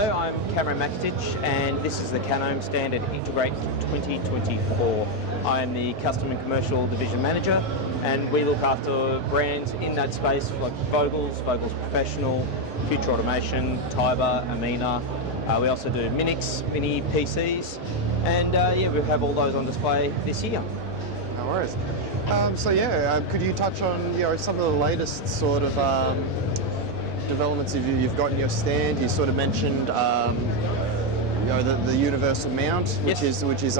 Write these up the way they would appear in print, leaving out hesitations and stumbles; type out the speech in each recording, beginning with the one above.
Hello, I'm Cameron MacKertich, and this is the Canohm Standard Integrate 2024. I am the Custom and Commercial Division Manager, and we look after brands in that space like Vogels Professional, Future Automation, Tiber, Amina. We also do Minix, Mini PCs, and we have all those on display this year. No worries. Could you touch on some of the latest sort of developments you've got in your stand? You sort of mentioned the universal mount, which Yes. is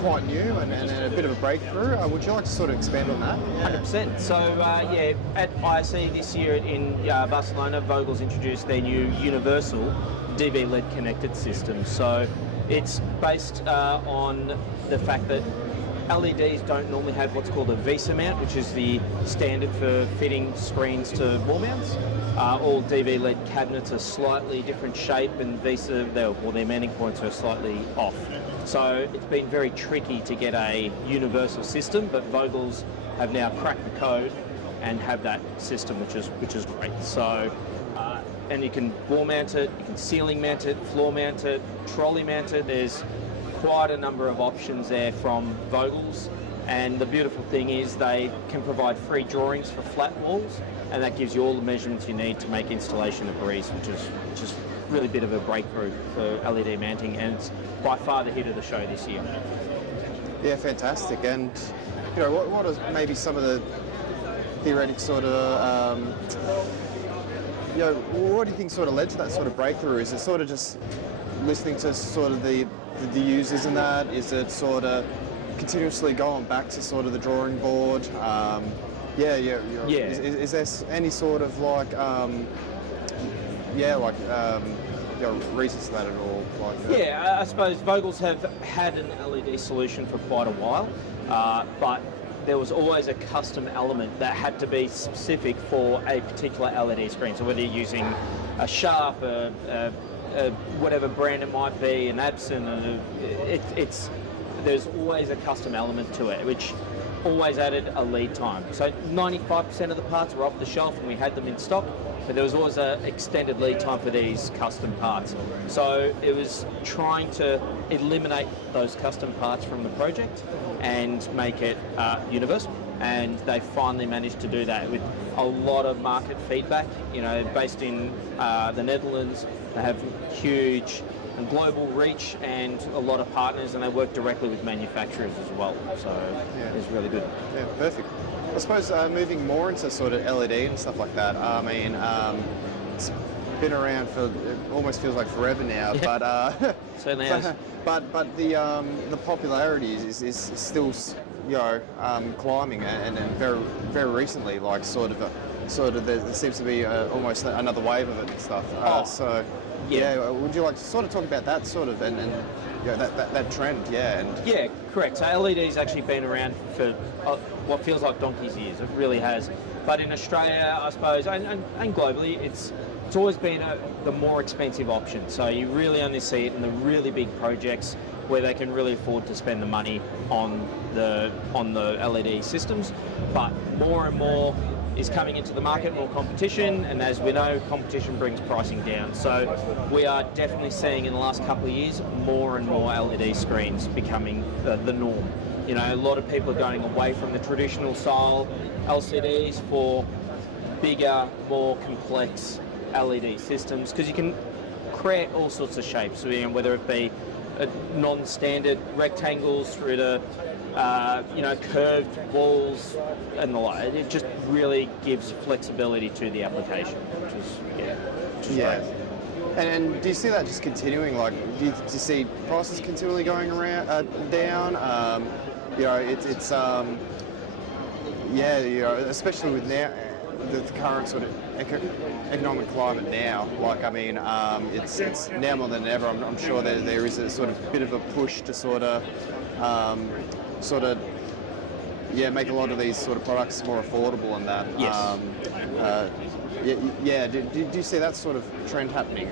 quite new and a bit of a breakthrough. Would you like to sort of expand on that? 100%. So at ISE this year in Barcelona, Vogels introduced their new universal DV LED connected system. So it's based on the fact that LEDs don't normally have what's called a VESA mount, which is the standard for fitting screens to wall mounts. All DV LED cabinets are slightly different shape, and VESA, their mounting points are slightly off. So it's been very tricky to get a universal system, but Vogels have now cracked the code and have that system, which is great. So and you can wall mount it, you can ceiling mount it, floor mount it, trolley mount it. There's quite a number of options there from Vogels, and the beautiful thing is they can provide free drawings for flat walls, and that gives you all the measurements you need to make installation a breeze, which is really a bit of a breakthrough for LED mounting, and it's by far the hit of the show this year. Yeah, fantastic. And what are maybe some of the theoretic sort of what do you think sort of led to that sort of breakthrough? Is it sort of just listening to sort of the users in that? Is it sort of continuously going back to sort of the drawing board? Is there any sort of reasons to that at all? I suppose Vogels have had an LED solution for quite a while, but there was always a custom element that had to be specific for a particular LED screen. So whether you're using a Sharp, whatever brand it might be, an Epson, there's always a custom element to it, which always added a lead time. So 95% of the parts were off the shelf and we had them in stock, but there was always an extended lead time for these custom parts. So it was trying to eliminate those custom parts from the project and make it universal. And they finally managed to do that with a lot of market feedback. Based in the Netherlands, they have huge and global reach and a lot of partners, and they work directly with manufacturers as well. So it's really good. Yeah, perfect. I suppose moving more into sort of LED and stuff like that. It's been around for, it almost feels like forever now, but certainly has. But the popularity is still climbing, and very very recently, there seems to be almost another wave of it and stuff. Would you like to sort of talk about that sort of and that trend? Yeah, correct. So LED's actually been around for what feels like donkey's years. It really has. But in Australia, I suppose, and globally, it's always been the more expensive option. So you really only see it in the really big projects where they can really afford to spend the money on the LED systems. But more and more is coming into the market, more competition, and as we know, competition brings pricing down. So we are definitely seeing in the last couple of years more and more LED screens becoming the norm. A lot of people are going away from the traditional style LCDs for bigger, more complex LED systems, because you can create all sorts of shapes, whether it be non-standard rectangles through to curved walls and the like. It just really gives flexibility to the application, which is great. And do you see that just continuing? Do you see prices continually going down? Especially with now the current sort of economic climate now. It's now more than ever. I'm sure there is a sort of bit of a push to make a lot of these sort of products more affordable and that. Yes. Do you see that sort of trend happening?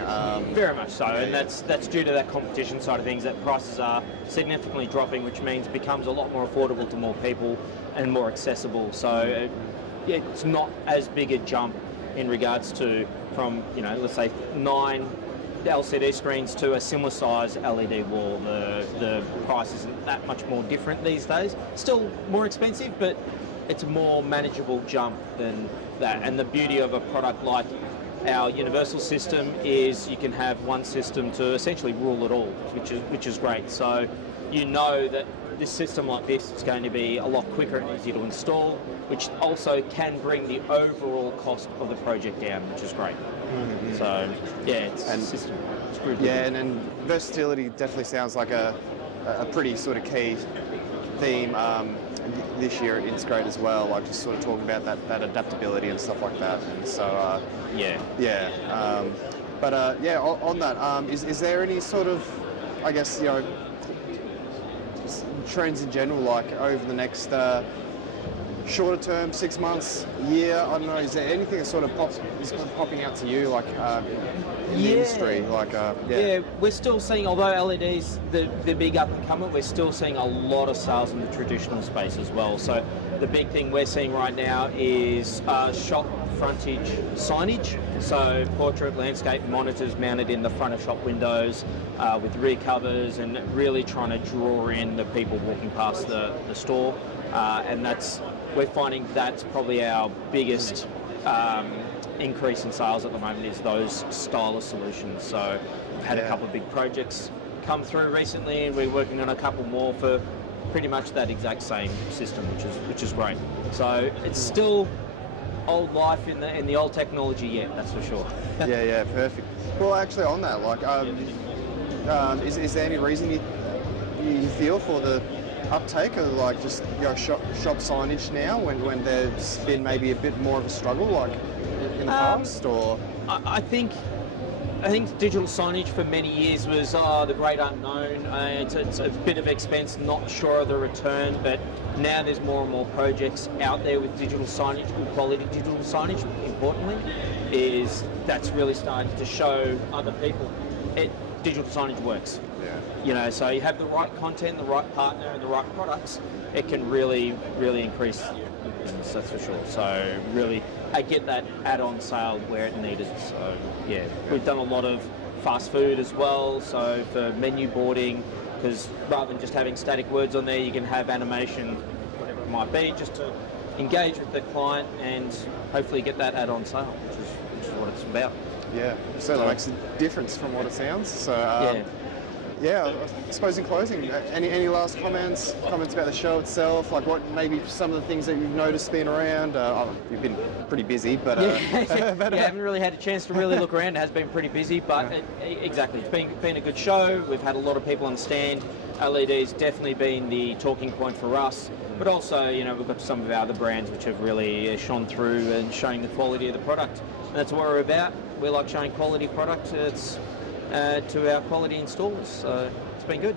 Very much so, and that's due to that competition side of things, that prices are significantly dropping, which means it becomes a lot more affordable to more people and more accessible. So it's not as big a jump in regards to from, let's say 9 the LCD screens to a similar size LED wall. The price isn't that much more different these days. Still more expensive, but it's a more manageable jump than that. And the beauty of a product like our universal system is you can have one system to essentially rule it all, which is great. So you know that this system like this is going to be a lot quicker and easier to install, which also can bring the overall cost of the project down, which is great. Mm-hmm. So yeah, it's good. Yeah, and versatility definitely sounds like a pretty sort of key theme this year at Integrate as well, like just sort of talking about that adaptability and stuff like that. And so on that, is there any sort of, I guess, trends in general, like over the next shorter term, 6 months, year, I don't know, is there anything that sort of is popping out to you, like in the industry? Like, yeah, we're still seeing, although LEDs, the big up and coming, we're still seeing a lot of sales in the traditional space as well. So the big thing we're seeing right now is shop frontage signage, so portrait landscape monitors mounted in the front of shop windows with rear covers, and really trying to draw in the people walking past the store, and we're finding that's probably our biggest increase in sales at the moment, is those stylus solutions. So we've had a couple of big projects come through recently, and we're working on a couple more for pretty much that exact same system, which is great. So it's still old life in the old technology yet, that's for sure. yeah, perfect. Well, actually on that, like, is there any reason you feel for the uptake of like just shop signage now when there's been maybe a bit more of a struggle like in the past? Or I think digital signage for many years was the great unknown. It's a bit of expense, not sure of the return, but now there's more and more projects out there with digital signage, good quality digital signage. Importantly, that's really starting to show other people digital signage works. So you have the right content, the right partner, and the right products, it can really, really increase your business, that's for sure. So really, I get that add-on sale where it needed. So yeah, we've done a lot of fast food as well, so for menu boarding, because rather than just having static words on there, you can have animation, whatever it might be, just to engage with the client and hopefully get that add-on sale, which is what it's about. Yeah, certainly makes a difference from what it sounds. So yeah, I suppose in closing, any last comments about the show itself? Like what maybe some of the things that you've noticed being around? You've been pretty busy, but I haven't really had a chance to really look around. It has been pretty busy, but exactly, it's been a good show. We've had a lot of people on the stand. LED's definitely been the talking point for us, but also we've got some of our other brands which have really shone through and showing the quality of the product. And that's what we're about. We like showing quality product. It's to our quality installers, so it's been good.